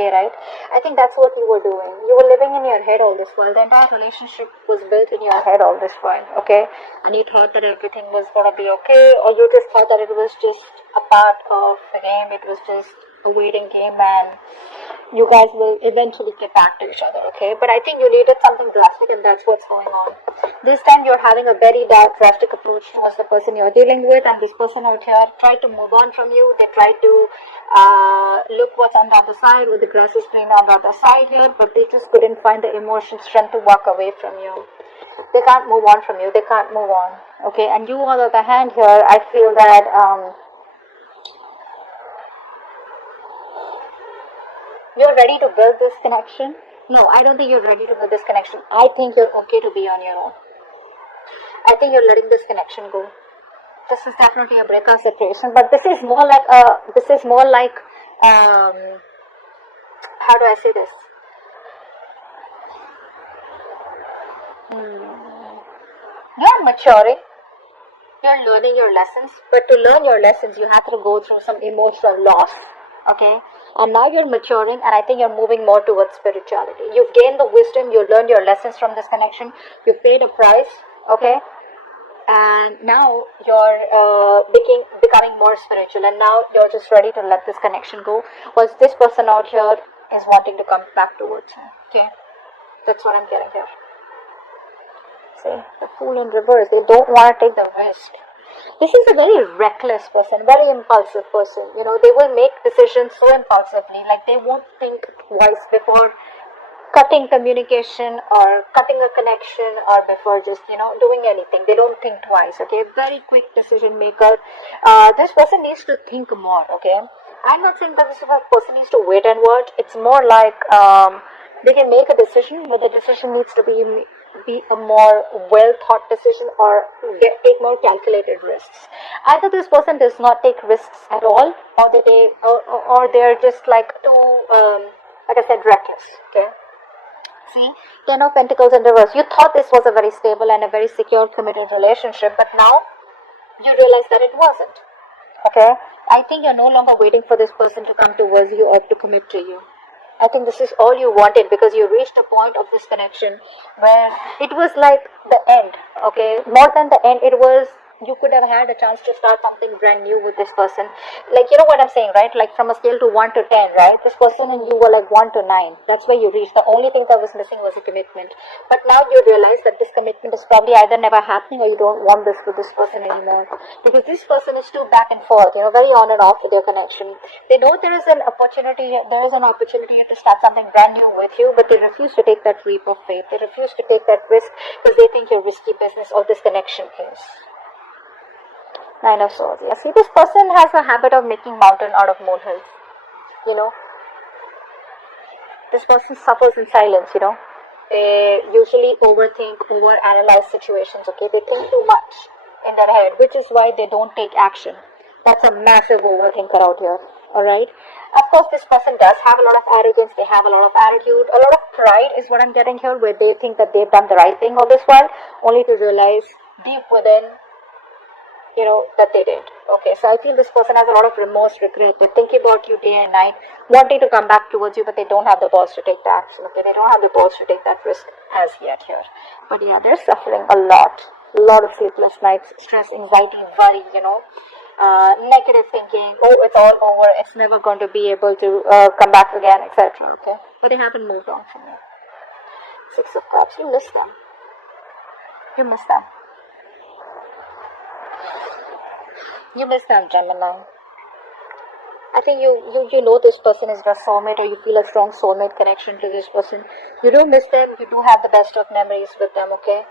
okay, right? I think that's what you were doing. You were living in your head all this while. The entire relationship was built in your head all this while, okay? And you thought that everything was gonna be okay, or you just thought that it was just a part of the game, it was just a waiting game, and you guys will eventually get back to each other, okay? But I think you needed something drastic, and that's what's going on. This time you're having a very drastic approach towards the person you're dealing with, and this person out here tried to move on from you. They tried to look what's on the other side, or the grass is greener on the other side here, but they just couldn't find the emotional strength to walk away from you. They can't move on from you. They can't move on, okay? And you, on the other hand here, I feel that you're ready to build this connection. No, I don't think you're ready to build this connection. I think you're okay to be on your own. I think you're letting this connection go. This is definitely a breakup situation, but this is more like how do I say this? You're maturing. You're learning your lessons, but to learn your lessons, you have to go through some emotional loss. Okay, and now you're maturing, and I think you're moving more towards spirituality. You've gained the wisdom, you learned your lessons from this connection, you paid a price, okay, and now you're becoming more spiritual, and now you're just ready to let this connection go. Was this person out here is wanting to come back towards you, okay? That's what I'm getting here. See, the fool in reverse, they don't want to take the risk. This is a very reckless person, very impulsive person. You know, they will make decisions so impulsively, like they won't think twice before cutting communication or cutting a connection, or before just, doing anything. They don't think twice, okay? Very quick decision maker. This person needs to think more, okay? I'm not saying that this person needs to wait and watch. It's more like they can make a decision, but the decision needs to be a more well thought decision, or take more calculated risks. Either this person does not take risks at all, or they're just like too like I said, reckless, okay? See, Ten of Pentacles in reverse. You thought this was a very stable and a very secure committed relationship, but now you realize that it wasn't, okay? I think you're no longer waiting for this person to come towards you or to commit to you. I think this is all you wanted, because you reached a point of this connection where it was like the end, okay? More than the end, it was, you could have had a chance to start something brand new with this person. Like, you know what I'm saying, right? Like from a scale to 1 to 10, right? This person and you were like 1 to 9. That's where you reached. The only thing that was missing was a commitment. But now you realize that this commitment is probably either never happening, or you don't want this with this person anymore. Because this person is too back and forth, very on and off with their connection. They know there is an opportunity to start something brand new with you, but they refuse to take that leap of faith. They refuse to take that risk because they think your risky business or this connection is. Nine of Swords. Yeah, see, this person has a habit of making mountain out of molehills. This person suffers in silence. They usually overthink, overanalyze situations. Okay, they think too much in their head, which is why they don't take action. That's a massive overthinker out here. All right. Of course, this person does have a lot of arrogance. They have a lot of attitude, a lot of pride is what I'm getting here, where they think that they've done the right thing all this while, only to realize deep within, that they did. Okay, so I feel this person has a lot of remorse, regret. They're thinking about you day and night, wanting to come back towards you, but they don't have the balls to take the action. Okay, they don't have the balls to take that risk as yet here. But yeah, they're suffering a lot of sleepless nights, stress, anxiety, worry, negative thinking. Oh, it's all over. It's never going to be able to come back again, etc. Okay, but they haven't moved on from you. Six of Cups. You miss them. You miss them. You miss them, Gemini. I think you know this person is your soulmate, or you feel a strong soulmate connection to this person. You do miss them. You do have the best of memories with them, okay?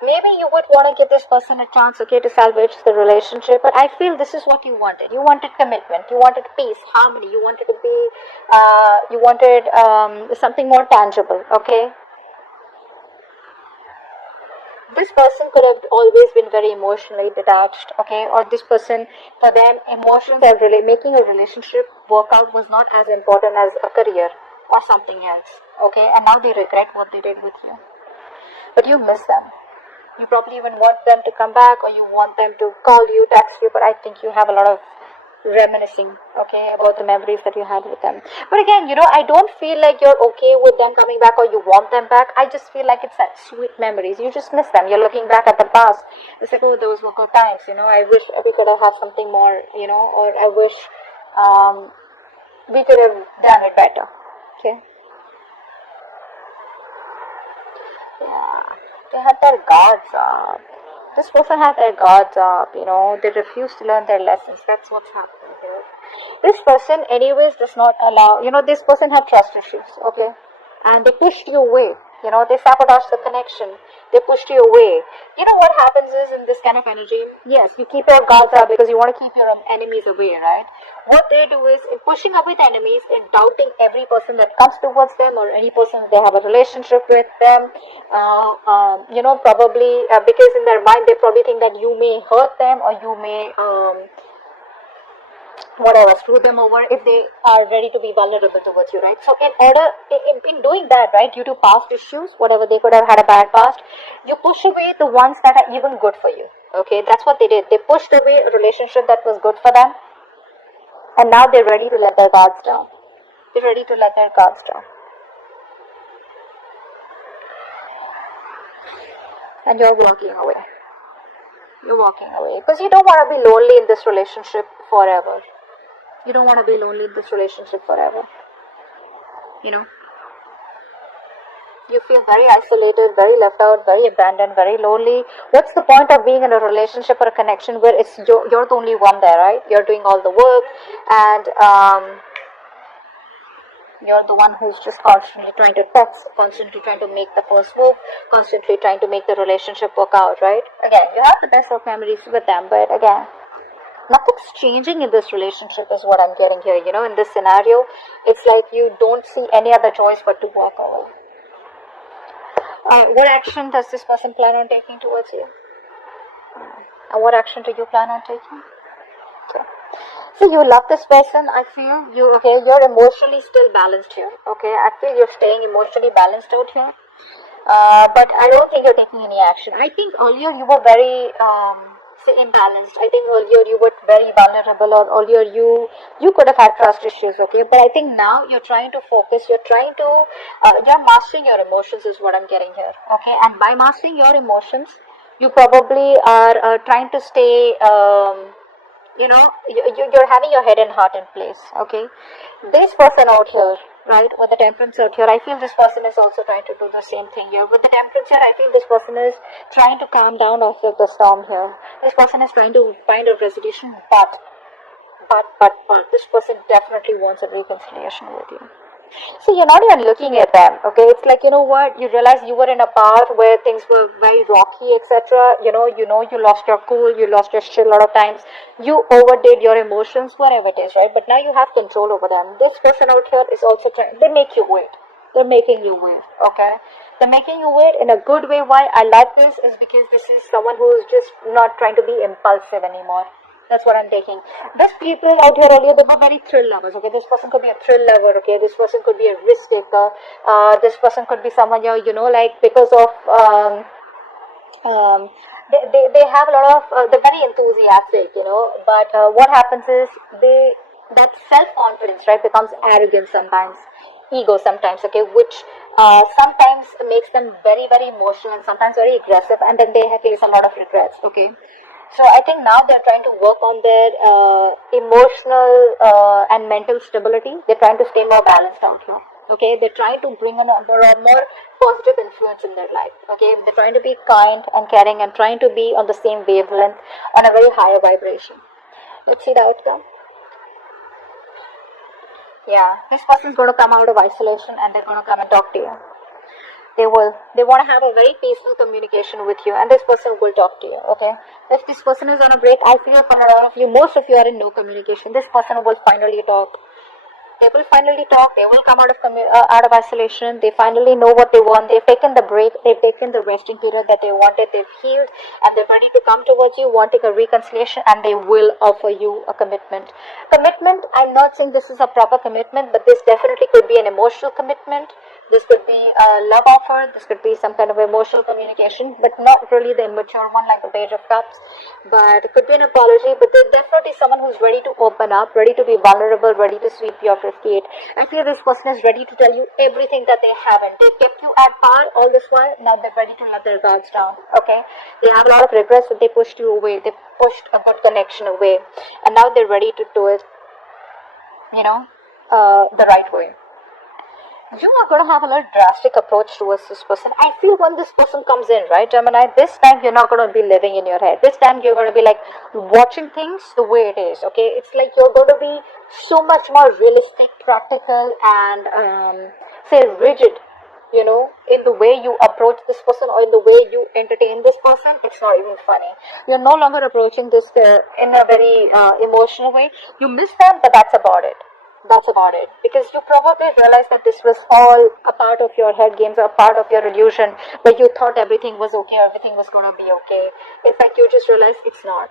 Maybe you would want to give this person a chance, okay, to salvage the relationship, but I feel this is what you wanted. You wanted commitment. You wanted peace, harmony. You wanted to be, something more tangible, okay? This person could have always been very emotionally detached, okay? Or this person, for them, emotions are really making a relationship work out was not as important as a career or something else, okay? And now they regret what they did with you. But you miss them. You probably even want them to come back, or you want them to call you, text you, but I think you have a lot of reminiscing, okay, about the memories that you had with them. But again, I don't feel like you're okay with them coming back or you want them back. I just feel like it's that sweet memories. You just miss them. You're looking back at the past. It's like, oh, those were good times. I wish we could have had something more. Or I wish we could have done it better. Okay. Yeah, they had their guards up. This person had their guards up, they refuse to learn their lessons. That's what's happening here. This person, anyways, does not allow, this person had trust issues, okay? And they pushed you away. They sabotaged the connection. They pushed you away. What happens is in this kind of energy, yes, you keep your guards up because you want to keep your enemies away, right? What they do is in pushing away the enemies and doubting every person that comes towards them or any person they have a relationship with them, probably because in their mind they probably think that you may hurt them or you may whatever, screw them over if they are ready to be vulnerable towards you, right? So in doing that, right, due to past issues, whatever they could have had a bad past, you push away the ones that are even good for you, okay? That's what they did. They pushed away a relationship that was good for them, and now they're ready to let their guards down. They're ready to let their guards down. And you're walking away. You're walking away because you don't want to be lonely in this relationship forever. You don't want to be lonely in this relationship forever. You feel very isolated, very left out, very abandoned, very lonely. What's the point of being in a relationship or a connection where it's you're the only one there, right? You're doing all the work and you're the one who's just constantly trying to text, constantly trying to make the first move, constantly trying to make the relationship work out, right? Again, you have the best of memories with them, but again, nothing's changing in this relationship is what I'm getting here. In this scenario, it's like you don't see any other choice but to walk away. What action does this person plan on taking towards you? And what action do you plan on taking? Okay. So you love this person. I feel you're emotionally still balanced here. Okay, I feel you're staying emotionally balanced out here. But I don't think you're taking any action. I think earlier you were very imbalanced. I think earlier you were very vulnerable, or earlier you could have had trust issues. Okay, but I think now you're trying to focus. You're mastering your emotions is what I'm getting here. Okay, and by mastering your emotions, you probably are trying to stay. You're having your head and heart in place, okay? This person out here, right, with the temperance out here, I feel this person is also trying to do the same thing here. With the temperance here, I feel this person is trying to calm down after the storm here. This person is trying to find a resolution, but this person definitely wants a reconciliation with you. So you're not even looking at them, okay? It's like, you realize you were in a path where things were very rocky, etc. You lost your cool, you lost your shit a lot of times. You overdid your emotions, whatever it is, right? But now you have control over them. This person out here is also trying, they make you wait. They're making you wait, okay? They're making you wait in a good way. Why I like this is because this is someone who is just not trying to be impulsive anymore. That's what I'm taking. These people out here earlier, they were very thrill lovers, okay? This person could be a thrill lover, okay? This person could be a risk taker. This person could be someone, like because of, they have a lot of, they're very enthusiastic, but what happens is that self-confidence, right, becomes arrogance sometimes, ego sometimes, okay, which sometimes makes them very, very emotional and sometimes very aggressive, and then they face a lot of regrets, okay? So I think now they're trying to work on their emotional and mental stability. They're trying to stay more balanced out here. Okay, they're trying to bring a more positive influence in their life. Okay, they're trying to be kind and caring and trying to be on the same wavelength, on a very higher vibration. Let's see the outcome. Yeah, this person's going to come out of isolation and they're going to come and talk to you. They want to have a very peaceful communication with you, and this person will talk to you, okay? If this person is on a break, I feel for a lot of you, most of you are in no communication. This person will finally talk. They will finally talk. They will come out of isolation. They finally know what they want. They've taken the break. They've taken the resting period that they wanted. They've healed, and they're ready to come towards you, wanting a reconciliation, and they will offer you a commitment. Commitment. I'm not saying this is a proper commitment, but this definitely could be an emotional commitment. This could be a love offer. This could be some kind of emotional communication, but not really the immature one like the Page of Cups. But it could be an apology. But there's definitely someone who's ready to open up, ready to be vulnerable, ready to sweep your 58. I feel this person is ready to tell you everything that they haven't. They've kept you at par all this while. Now they're ready to let their guards down. Okay, they have a lot of regrets that they pushed you away. They pushed a good connection away, and now they're ready to do it. The right way. You are going to have a little drastic approach towards this person. I feel when this person comes in, right, Gemini, this time you're not going to be living in your head. This time you're going to be like watching things the way it is, okay? It's like you're going to be so much more realistic, practical, and say rigid, in the way you approach this person or in the way you entertain this person. It's not even funny. You're no longer approaching this in a very emotional way. You miss them, but that's about it. That's about it. Because you probably realized that this was all a part of your head games, or a part of your illusion, where you thought everything was okay, everything was going to be okay. In fact, you just realized it's not.